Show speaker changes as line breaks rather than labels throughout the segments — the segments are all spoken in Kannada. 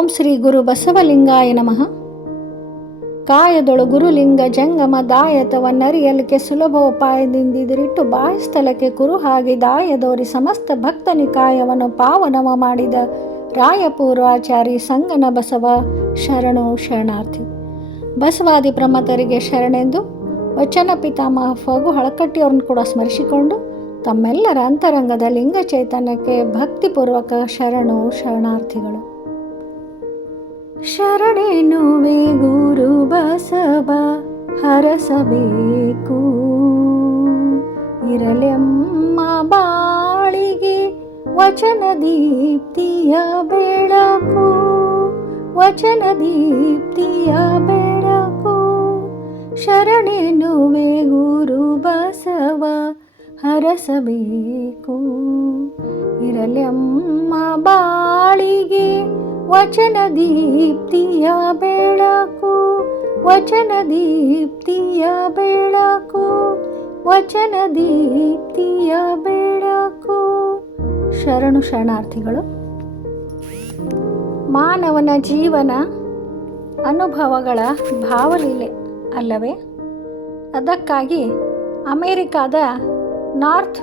ಓಂ ಶ್ರೀ ಗುರು ಬಸವಲಿಂಗಾಯ ನಮಃ. ಕಾಯದೊಳು ಗುರುಲಿಂಗ ಜಂಗಮ ದಾಯತವನ್ನರಿಯಲಿಕ್ಕೆ ಸುಲಭೋಪಾಯದಿಂದಿರಿಟ್ಟು ಬಾಯಸ್ಥಳಕ್ಕೆ ಕುರು ಹಾಗೆ ದಾಯದೋರಿ ಸಮಸ್ತ ಭಕ್ತ ನಿಕಾಯವನ್ನು ಪಾವನವ ಮಾಡಿದ ರಾಯಪೂರ್ವಾಚಾರಿ ಸಂಗನ ಬಸವ ಶರಣು ಶರಣಾರ್ಥಿ. ಬಸವಾದಿ ಪ್ರಮತರಿಗೆ ಶರಣೆಂದು ವಚನ ಪಿತಾಮಹ ಫಗು ಹಳಕಟ್ಟಿಯವ್ರನ್ನ ಕೂಡ ಸ್ಮರಿಸಿಕೊಂಡು ತಮ್ಮೆಲ್ಲರ ಅಂತರಂಗದ ಲಿಂಗ ಚೈತನ್ಯಕ್ಕೆ ಭಕ್ತಿಪೂರ್ವಕ ಶರಣು ಶರಣಾರ್ಥಿಗಳು. ಶರಣೆನುವೆ ಗುರು ಬಸವ, ಹರಸಬೇಕು. ಇರಲೆಮ್ಮ ಬಾಳಿಗೆ ವಚನ ದೀಪ್ತಿಯ ಬೆಳಕು, ವಚನ ದೀಪ್ತಿಯ ಬೆಳಕು. ಶರಣೆನುವೆ ಗುರು ಬಸವ, ಹರಸಬೇಕು. ಇರಲೆಮ್ಮ ಬಾಳಿಗೆ ವಚನ ದೀಪ್ತಿಯ ಬೆಳಕು, ವಚನ ದೀಪ್ತಿಯ ಬೆಳಕು, ವಚನ ದೀಪ್ತಿಯ ಬೆಳಕು. ಶರಣು ಶರಣಾರ್ಥಿಗಳು, ಮಾನವನ ಜೀವನ ಅನುಭವಗಳ ಭಾವಲೀಲೆ ಅಲ್ಲವೇ? ಅದಕ್ಕಾಗಿ ಅಮೇರಿಕಾದ ನಾರ್ತ್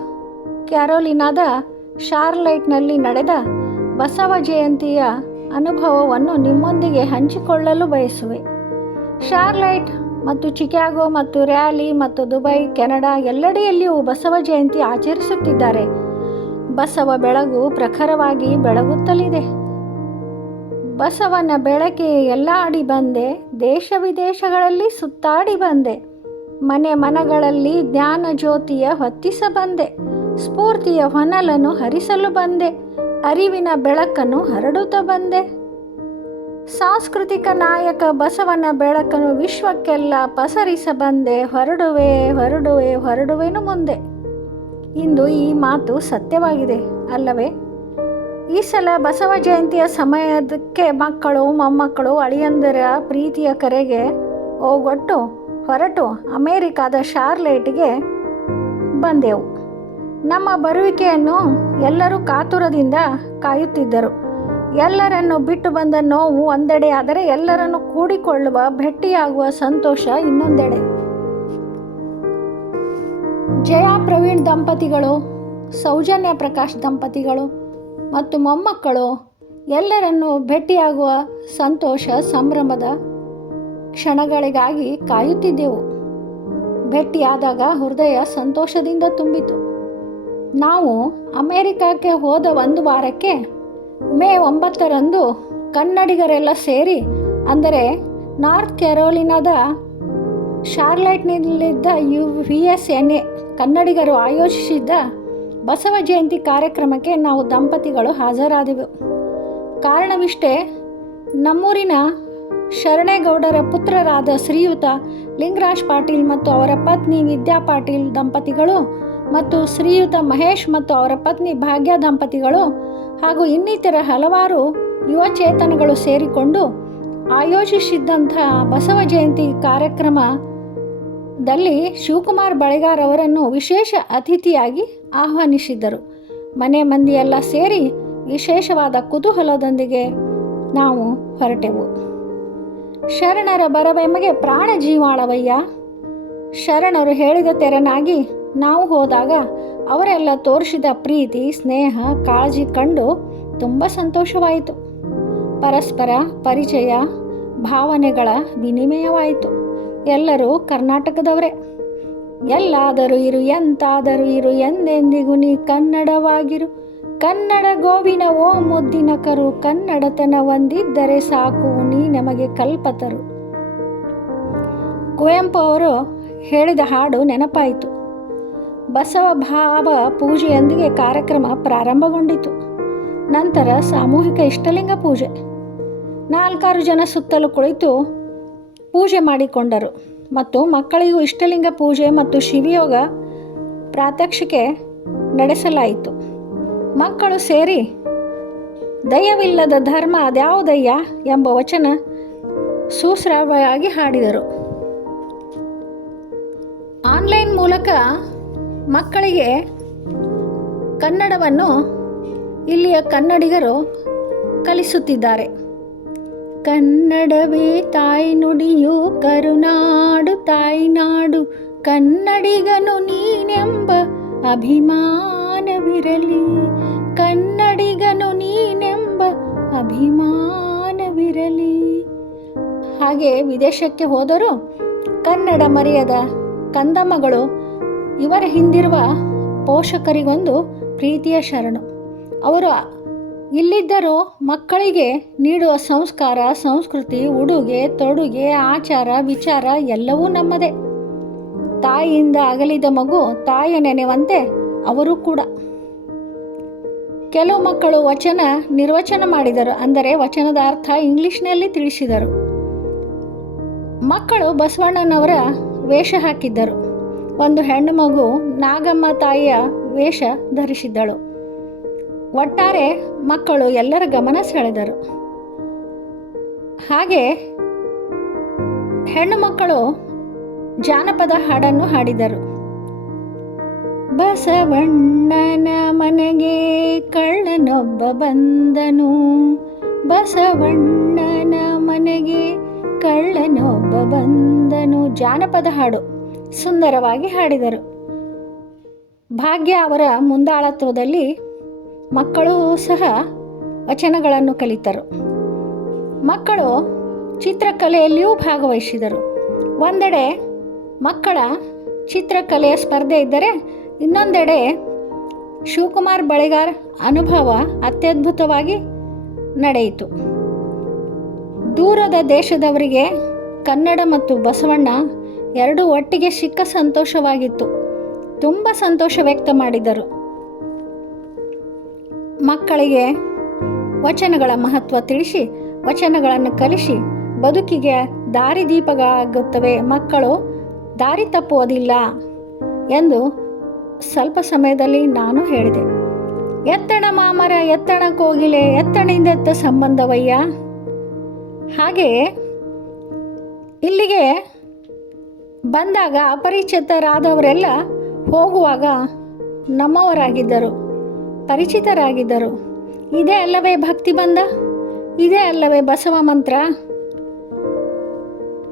ಕ್ಯಾರೋಲಿನಾದ ಶಾರ್ಲೈಟ್ನಲ್ಲಿ ನಡೆದ ಬಸವ ಜಯಂತಿಯ ಅನುಭವವನ್ನು ನಿಮ್ಮೊಂದಿಗೆ ಹಂಚಿಕೊಳ್ಳಲು ಬಯಸುವೆ. ಶಾರ್ಲೈಟ್ ಮತ್ತು ಚಿಕಾಗೋ ಮತ್ತು ರ್ಯಾಲಿ ಮತ್ತು ದುಬೈ, ಕೆನಡಾ ಎಲ್ಲೆಡೆಯಲ್ಲಿಯೂ ಬಸವ ಜಯಂತಿ ಆಚರಿಸುತ್ತಿದ್ದಾರೆ. ಬಸವ ಬೆಳಗು ಪ್ರಖರವಾಗಿ ಬೆಳಗುತ್ತಲಿದೆ. ಬಸವನ ಬೆಳಕೆ ಎಲ್ಲಾಡಿ ಬಂದೆ, ದೇಶ ವಿದೇಶಗಳಲ್ಲಿ ಸುತ್ತಾಡಿ ಬಂದೆ. ಮನೆ ಮನಗಳಲ್ಲಿ ಜ್ಞಾನ ಜ್ಯೋತಿಯ ಹೊತ್ತಿಸ ಬಂದೆ. ಸ್ಫೂರ್ತಿಯ ಹೊನಲನ್ನು ಹರಿಸಲು ಬಂದೆ. ಅರಿವಿನ ಬೆಳಕನ್ನು ಹರಡುತ್ತಾ ಬಂದೆ. ಸಾಂಸ್ಕೃತಿಕ ನಾಯಕ ಬಸವನ ಬೆಳಕನ್ನು ವಿಶ್ವಕ್ಕೆಲ್ಲ ಪಸರಿಸ ಬಂದೆ. ಹೊರಡುವೆ ಹೊರಡುವೆ, ಹೊರಡುವೆನು ಮುಂದೆ. ಇಂದು ಈ ಮಾತು ಸತ್ಯವಾಗಿದೆ, ಅಲ್ಲವೇ? ಈ ಸಲ ಬಸವ ಜಯಂತಿಯ ಸಮಯದಕ್ಕೆ ಮಕ್ಕಳು, ಮೊಮ್ಮಕ್ಕಳು ಅಳಿಯಂದರ ಪ್ರೀತಿಯ ಕರೆಗೆ ಹೋಗೊಟ್ಟು ಹೊರಟು ಅಮೇರಿಕಾದ ಶಾರ್ಲೆಟ್ಗೆ ಬಂದೆವು. ನಮ್ಮ ಬರುವಿಕೆಯನ್ನು ಎಲ್ಲರೂ ಕಾತುರದಿಂದ ಕಾಯುತ್ತಿದ್ದರು. ಎಲ್ಲರನ್ನು ಬಿಟ್ಟು ಬಂದ ನೋವು ಒಂದೆಡೆ, ಆದರೆ ಎಲ್ಲರನ್ನು ಕೂಡಿಕೊಳ್ಳುವ ಭೆಟ್ಟಿಯಾಗುವ ಸಂತೋಷ ಇನ್ನೊಂದೆಡೆ. ಜಯಾ ಪ್ರವೀಣ್ ದಂಪತಿಗಳು, ಸೌಜನ್ಯ ಪ್ರಕಾಶ್ ದಂಪತಿಗಳು ಮತ್ತು ಮೊಮ್ಮಕ್ಕಳು ಎಲ್ಲರನ್ನು ಭೇಟಿಯಾಗುವ ಸಂತೋಷ ಸಂಭ್ರಮದ ಕ್ಷಣಗಳಿಗಾಗಿ ಕಾಯುತ್ತಿದ್ದೆವು. ಭೇಟಿಯಾದಾಗ ಹೃದಯ ಸಂತೋಷದಿಂದ ತುಂಬಿತು. ನಾವು ಅಮೇರಿಕಕ್ಕೆ ಹೋದ ಒಂದು ವಾರಕ್ಕೆ ಮೇ ಒಂಬತ್ತರಂದು ಕನ್ನಡಿಗರೆಲ್ಲ ಸೇರಿ, ಅಂದರೆ ನಾರ್ತ್ ಕೆರೋಲಿನಾದ ಶಾರ್ಲೆಟ್ನಲ್ಲಿದ್ದ U V S N A ಕನ್ನಡಿಗರು ಆಯೋಜಿಸಿದ್ದ ಬಸವ ಜಯಂತಿ ಕಾರ್ಯಕ್ರಮಕ್ಕೆ ನಾವು ದಂಪತಿಗಳು ಹಾಜರಾದೆವು. ಕಾರಣವಿಷ್ಟೇ, ನಮ್ಮೂರಿನ ಶರಣೇಗೌಡರ ಪುತ್ರರಾದ ಶ್ರೀಯುತ ಲಿಂಗರಾಜ್ ಪಾಟೀಲ್ ಮತ್ತು ಅವರ ಪತ್ನಿ ವಿದ್ಯಾ ಪಾಟೀಲ್ ದಂಪತಿಗಳು ಮತ್ತು ಶ್ರೀಯುತ ಮಹೇಶ್ ಮತ್ತು ಅವರ ಪತ್ನಿ ಭಾಗ್ಯ ದಂಪತಿಗಳು ಹಾಗೂ ಇನ್ನಿತರ ಹಲವಾರು ಯುವ ಚೇತನಗಳು ಸೇರಿಕೊಂಡು ಆಯೋಜಿಸಿದ್ದಂಥ ಬಸವ ಜಯಂತಿ ಕಾರ್ಯಕ್ರಮದಲ್ಲಿ ಶಿವಕುಮಾರ್ ಬಳೆಗಾರ್ ಅವರನ್ನು ವಿಶೇಷ ಅತಿಥಿಯಾಗಿ ಆಹ್ವಾನಿಸಿದ್ದರು. ಮನೆ ಮಂದಿಯೆಲ್ಲ ಸೇರಿ ವಿಶೇಷವಾದ ಕುತೂಹಲದೊಂದಿಗೆ ನಾವು ಹೊರಟೆವು. ಶರಣರ ಬರವೆಮಗೆ ಪ್ರಾಣ ಜೀವಾಳವಯ್ಯ. ಶರಣರು ಹೇಳಿದ ತೆರನಾಗಿ ನಾವು ಹೋದಾಗ ಅವರೆಲ್ಲ ತೋರಿಸಿದ ಪ್ರೀತಿ, ಸ್ನೇಹ, ಕಾಳಜಿ ಕಂಡು ತುಂಬ ಸಂತೋಷವಾಯಿತು. ಪರಸ್ಪರ ಪರಿಚಯ, ಭಾವನೆಗಳ ವಿನಿಮಯವಾಯಿತು. ಎಲ್ಲರೂ ಕರ್ನಾಟಕದವರೇ. ಎಲ್ಲಾದರೂ ಇರು, ಎಂತಾದರೂ ಇರು, ಎಂದೆಂದಿಗೂ ನೀ ಕನ್ನಡವಾಗಿರು. ಕನ್ನಡ ಗೋವಿನ ಓ ಮುದ್ದಿನ ಕರು ಕನ್ನಡತನ ಒಂದಿದ್ದರೆ ಸಾಕು, ನೀ ನಮಗೆ ಕಲ್ಪತರು. ಕುವೆಂಪು ಅವರು ಹೇಳಿದ ಹಾಡು ನೆನಪಾಯಿತು. ಬಸವ ಭಾವ ಪೂಜೆಯೊಂದಿಗೆ ಕಾರ್ಯಕ್ರಮ ಪ್ರಾರಂಭಗೊಂಡಿತು. ನಂತರ ಸಾಮೂಹಿಕ ಇಷ್ಟಲಿಂಗ ಪೂಜೆ. ನಾಲ್ಕಾರು ಜನ ಸುತ್ತಲೂ ಕುಳಿತು ಪೂಜೆ ಮಾಡಿಕೊಂಡರು. ಮತ್ತು ಮಕ್ಕಳಿಗೂ ಇಷ್ಟಲಿಂಗ ಪೂಜೆ ಮತ್ತು ಶಿವಯೋಗ ಪ್ರಾತ್ಯಕ್ಷಿಕೆ ನಡೆಸಲಾಯಿತು. ಮಕ್ಕಳು ಸೇರಿ, ದಯವಿಲ್ಲದ ಧರ್ಮ ಅದ್ಯಾವುದಯ್ಯ? ಎಂಬ ವಚನ ಸುಶ್ರಾವ್ಯವಾಗಿ ಹಾಡಿದರು. ಆನ್ಲೈನ್ ಮೂಲಕ ಮಕ್ಕಳಿಗೆ ಕನ್ನಡವನ್ನು ಇಲ್ಲಿಯ ಕನ್ನಡಿಗರು ಕಲಿಸುತ್ತಿದ್ದಾರೆ. ಕನ್ನಡವೇ ತಾಯಿ ನುಡಿಯು, ಕರುನಾಡು ತಾಯ್ನಾಡು ಕನ್ನಡಿಗನು ನೀನೆಂಬ ಅಭಿಮಾನವಿರಲಿ. ಕನ್ನಡಿಗನು ನೀನೆಂಬ ಅಭಿಮಾನವಿರಲಿ. ಹಾಗೆ ವಿದೇಶಕ್ಕೆ ಹೋದರೂ ಕನ್ನಡ ಮರೆಯದ ಕಂದಮ್ಮಗಳು ಇವರ ಹಿಂದಿರುವ ಪೋಷಕರಿಗೊಂದು ಪ್ರೀತಿಯ ಶರಣು. ಅವರು ಇಲ್ಲಿದ್ದರೂ ಮಕ್ಕಳಿಗೆ ನೀಡುವ ಸಂಸ್ಕಾರ, ಸಂಸ್ಕೃತಿ, ಉಡುಗೆ, ತೊಡುಗೆ, ಆಚಾರ, ವಿಚಾರ ಎಲ್ಲವೂ ನಮ್ಮದೇ. ತಾಯಿಯಿಂದ ಅಗಲಿದ ಮಗು ತಾಯ ನೆನೆವಂತೆ ಅವರು ಕೂಡ. ಕೆಲವು ಮಕ್ಕಳು ವಚನ ನಿರ್ವಚನ ಮಾಡಿದರು, ಅಂದರೆ ವಚನದ ಅರ್ಥ ಇಂಗ್ಲಿಷ್ನಲ್ಲಿ ತಿಳಿಸಿದರು. ಮಕ್ಕಳು ಬಸವಣ್ಣನವರ ವೇಷ ಹಾಕಿದ್ದರು. ಒಂದು ಹೆಣ್ಣು ಮಗು ನಾಗಮ್ಮ ತಾಯಿಯ ವೇಷ ಧರಿಸಿದ್ದಳು. ಒಟ್ಟಾರೆ ಮಕ್ಕಳು ಎಲ್ಲರ ಗಮನ ಸೆಳೆದರು. ಹಾಗೆ ಹೆಣ್ಣು ಮಕ್ಕಳು ಜಾನಪದ ಹಾಡನ್ನು ಹಾಡಿದರು. ಬಸವಣ್ಣನ ಮನೆಗೆ ಕಳ್ಳನೊಬ್ಬ ಬಂದನು. ಬಸವಣ್ಣನ ಮನೆಗೆ ಕಳ್ಳನೊಬ್ಬ ಬಂದನು. ಜಾನಪದ ಹಾಡು. ಸುಂದರವಾಗಿ ಹಾಡಿದರು. ಭಾಗ್ಯ ಅವರ ಮುಂದಾಳತ್ವದಲ್ಲಿ ಮಕ್ಕಳು ಸಹ ವಚನಗಳನ್ನು ಕಲಿತರು. ಮಕ್ಕಳು ಚಿತ್ರಕಲೆಯಲ್ಲಿಯೂ ಭಾಗವಹಿಸಿದರು. ಒಂದೆಡೆ ಮಕ್ಕಳ ಚಿತ್ರಕಲೆಯ ಸ್ಪರ್ಧೆ ಇದ್ದರೆ ಇನ್ನೊಂದೆಡೆ ಶಿವಕುಮಾರ್ ಬಳಿಗಾರ್ ಅನುಭವ ಅತ್ಯದ್ಭುತವಾಗಿ ನಡೆಯಿತು. ದೂರದ ದೇಶದವರಿಗೆ ಕನ್ನಡ ಮತ್ತು ಬಸವಣ್ಣ ಎರಡೂ ಒಟ್ಟಿಗೆ ಸಿಕ್ಕ ಸಂತೋಷವಾಗಿತ್ತು. ತುಂಬ ಸಂತೋಷ ವ್ಯಕ್ತ ಮಾಡಿದರು. ಮಕ್ಕಳಿಗೆ ವಚನಗಳ ಮಹತ್ವ ತಿಳಿಸಿ, ವಚನಗಳನ್ನು ಕಲಿಸಿ, ಬದುಕಿಗೆ ದಾರಿದೀಪಗಳಾಗುತ್ತವೆ ಮಕ್ಕಳು ದಾರಿ ತಪ್ಪುವುದಿಲ್ಲ ಎಂದು ಸ್ವಲ್ಪ ಸಮಯದಲ್ಲಿ ನಾನು ಹೇಳಿದೆ. ಎತ್ತಣ ಮಾಮರ, ಎತ್ತಣ ಕೋಗಿಲೆ ಎತ್ತಣಿಂದೆತ್ತ ಸಂಬಂಧವಯ್ಯ? ಹಾಗೆಯೇ ಇಲ್ಲಿಗೆ ಬಂದಾಗ ಅಪರಿಚಿತರಾದವರೆಲ್ಲ ಹೋಗುವಾಗ ನಮ್ಮವರಾಗಿದ್ದರು, ಪರಿಚಿತರಾಗಿದ್ದರು. ಇದೇ ಅಲ್ಲವೇ ಭಕ್ತಿ ಬಂದ ಇದೇ ಅಲ್ಲವೇ ಬಸವ ಮಂತ್ರ?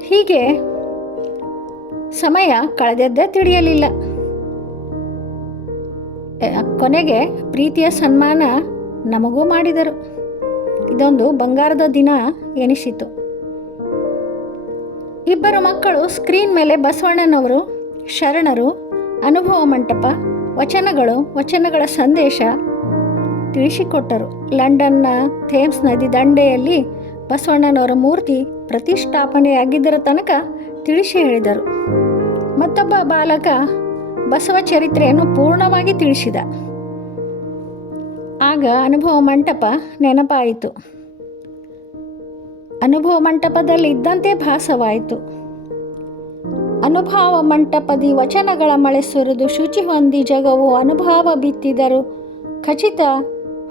ಹೀಗೆ ಸಮಯ ಕಳೆದದ್ದೇ ತಿಳಿಯಲಿಲ್ಲ. ಕೊನೆಗೆ ಪ್ರೀತಿಯ ಸನ್ಮಾನ ನಮಗೂ ಮಾಡಿದರು. ಇದೊಂದು ಬಂಗಾರದ ದಿನ ಎನಿಸಿತು. ಇಬ್ಬರು ಮಕ್ಕಳು ಸ್ಕ್ರೀನ್ ಮೇಲೆ ಬಸವಣ್ಣನವರು, ಶರಣರು, ಅನುಭವ ಮಂಟಪ, ವಚನಗಳು, ವಚನಗಳ ಸಂದೇಶ ತಿಳಿಸಿಕೊಟ್ಟರು. ಲಂಡನ್ನ ಥೇಮ್ಸ್ ನದಿ ದಂಡೆಯಲ್ಲಿ ಬಸವಣ್ಣನವರ ಮೂರ್ತಿ ಪ್ರತಿಷ್ಠಾಪನೆಯಾಗಿದ್ದರ ತನಕ ತಿಳಿಸಿ ಹೇಳಿದರು. ಮತ್ತೊಬ್ಬ ಬಾಲಕ ಬಸವ ಚರಿತ್ರೆಯನ್ನು ಪೂರ್ಣವಾಗಿ ತಿಳಿಸಿದ. ಆಗ ಅನುಭವ ಮಂಟಪ ನೆನಪಾಯಿತು. ಅನುಭವ ಮಂಟಪದಲ್ಲಿ ಇದ್ದಂತೆ ಭಾಸವಾಯಿತು. ಅನುಭವ ಮಂಟಪದಿ ವಚನಗಳ ಮಳೆ ಸುರಿದು ಶುಚಿ ಹೊಂದಿ ಜಗವು ಅನುಭವ ಬಿತ್ತಿದರು ಖಚಿತ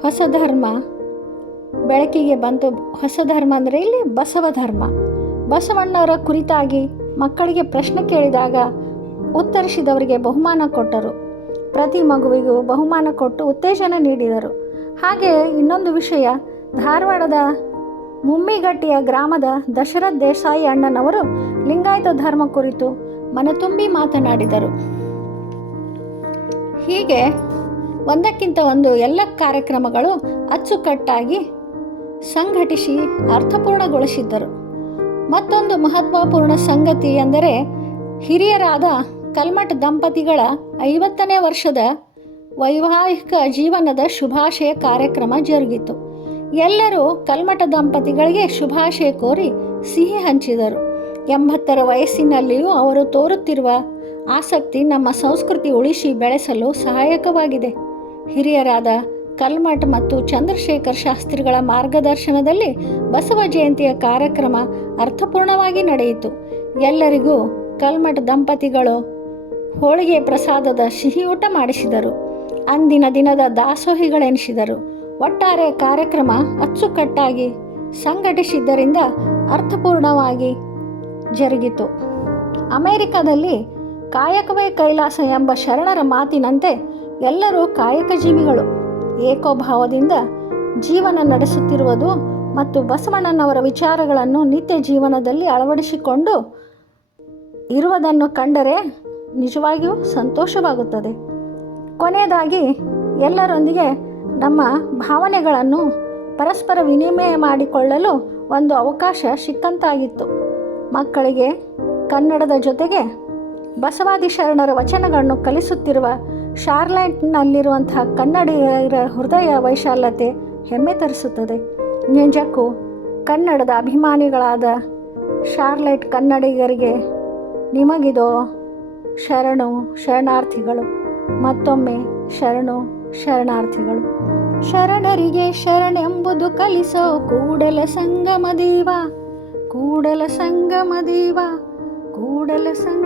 ಹೊಸ ಧರ್ಮ ಬೆಳಕಿಗೆ ಬಂತು. ಹೊಸ ಧರ್ಮ ಅಂದರೆ ಇಲ್ಲಿ ಬಸವ ಧರ್ಮ ಬಸವಣ್ಣವರ ಕುರಿತಾಗಿ ಮಕ್ಕಳಿಗೆ ಪ್ರಶ್ನೆ ಕೇಳಿದಾಗ ಉತ್ತರಿಸಿದವರಿಗೆ ಬಹುಮಾನ ಕೊಟ್ಟರು. ಪ್ರತಿ ಮಗುವಿಗೂ ಬಹುಮಾನ ಕೊಟ್ಟು ಉತ್ತೇಜನ ನೀಡಿದರು. ಹಾಗೆ ಇನ್ನೊಂದು ವಿಷಯ, ಧಾರವಾಡದ ಮುಮ್ಮಿಗಟ್ಟಿಯ ಗ್ರಾಮದ ದಶರಥ್ ದೇಸಾಯಿ ಅಣ್ಣನವರು ಲಿಂಗಾಯತ ಧರ್ಮ ಕುರಿತು ಮನತುಂಬಿ ಮಾತನಾಡಿದರು. ಹೀಗೆ ಒಂದಕ್ಕಿಂತ ಒಂದು ಎಲ್ಲ ಕಾರ್ಯಕ್ರಮಗಳು ಅಚ್ಚುಕಟ್ಟಾಗಿ ಸಂಘಟಿಸಿ ಅರ್ಥಪೂರ್ಣಗೊಳಿಸಿದ್ದರು. ಮತ್ತೊಂದು ಮಹತ್ವಪೂರ್ಣ ಸಂಗತಿ ಎಂದರೆ ಹಿರಿಯರಾದ ಕಲ್ಮಠ ದಂಪತಿಗಳ ಐವತ್ತನೇ ವರ್ಷದ ವೈವಾಹಿಕ ಜೀವನದ ಶುಭಾಶಯ ಕಾರ್ಯಕ್ರಮ ಜರುಗಿತು. ಎಲ್ಲರೂ ಕಲ್ಮಠ ದಂಪತಿಗಳಿಗೆ ಶುಭಾಶಯ ಕೋರಿ ಸಿಹಿ ಹಂಚಿದರು. ಎಂಬತ್ತರ ವಯಸ್ಸಿನಲ್ಲಿಯೂ ಅವರು ತೋರುತ್ತಿರುವ ಆಸಕ್ತಿ ನಮ್ಮ ಸಂಸ್ಕೃತಿ ಉಳಿಸಿ ಬೆಳೆಸಲು ಸಹಾಯಕವಾಗಿದೆ. ಹಿರಿಯರಾದ ಕಲ್ಮಠ್ ಮತ್ತು ಚಂದ್ರಶೇಖರ್ ಶಾಸ್ತ್ರಿಗಳ ಮಾರ್ಗದರ್ಶನದಲ್ಲಿ ಬಸವ ಜಯಂತಿಯ ಕಾರ್ಯಕ್ರಮ ಅರ್ಥಪೂರ್ಣವಾಗಿ ನಡೆಯಿತು. ಎಲ್ಲರಿಗೂ ಕಲ್ಮಠ ದಂಪತಿಗಳು ಹೋಳಿಗೆ ಪ್ರಸಾದದ ಸಿಹಿಯೂಟ ಮಾಡಿಸಿದರು. ಅಂದಿನ ದಿನದ ದಾಸೋಹಿಗಳೆನಿಸಿದರು. ಒಟ್ಟಾರೆ ಕಾರ್ಯಕ್ರಮ ಅಚ್ಚುಕಟ್ಟಾಗಿ ಸಂಘಟಿಸಿದ್ದರಿಂದ ಅರ್ಥಪೂರ್ಣವಾಗಿ ಜರುಗಿತು. ಅಮೆರಿಕದಲ್ಲಿ ಕಾಯಕವೇ ಕೈಲಾಸ ಎಂಬ ಶರಣರ ಮಾತಿನಂತೆ ಎಲ್ಲರೂ ಕಾಯಕ ಜೀವಿಗಳು. ಏಕೋಭಾವದಿಂದ ಜೀವನ ನಡೆಸುತ್ತಿರುವುದು ಮತ್ತು ಬಸವಣ್ಣನವರ ವಿಚಾರಗಳನ್ನು ನಿತ್ಯ ಜೀವನದಲ್ಲಿ ಅಳವಡಿಸಿಕೊಂಡು ಇರುವುದನ್ನು ಕಂಡರೆ ನಿಜವಾಗಿಯೂ ಸಂತೋಷವಾಗುತ್ತದೆ. ಕೊನೆಯದಾಗಿ ಎಲ್ಲರೊಂದಿಗೆ ನಮ್ಮ ಭಾವನೆಗಳನ್ನು ಪರಸ್ಪರ ವಿನಿಮಯ ಮಾಡಿಕೊಳ್ಳಲು ಒಂದು ಅವಕಾಶ ಸಿಕ್ಕಂತಾಗಿತ್ತು. ಮಕ್ಕಳಿಗೆ ಕನ್ನಡದ ಜೊತೆಗೆ ಬಸವಾದಿ ಶರಣರ ವಚನಗಳನ್ನು ಕಲಿಸುತ್ತಿರುವ ಶಾರ್ಲೆಟ್ನಲ್ಲಿರುವಂತಹ ಕನ್ನಡಿಗರ ಹೃದಯ ವೈಶಾಲ್ಯತೆ ಹೆಮ್ಮೆ ತರಿಸುತ್ತದೆ. ನಿಜಕ್ಕೂ ಕನ್ನಡದ ಅಭಿಮಾನಿಗಳಾದ ಶಾರ್ಲೆಟ್ ಕನ್ನಡಿಗರಿಗೆ ನಿಮಗಿದೋ ಶರಣು, ಶರಣಾರ್ಥಿಗಳು, ಮತ್ತೊಮ್ಮೆ ಶರಣು ಶರಣಾರ್ಥಿಗಳು ಶರಣರಿಗೆ ಶರಣೆಂಬುದು ಕಲಿಸೋ ಕೂಡಲ ಸಂಗಮ ದೇವ ಕೂಡಲ ಸಂಗಮ ದೇವ ಕೂಡಲ ಸಂಗ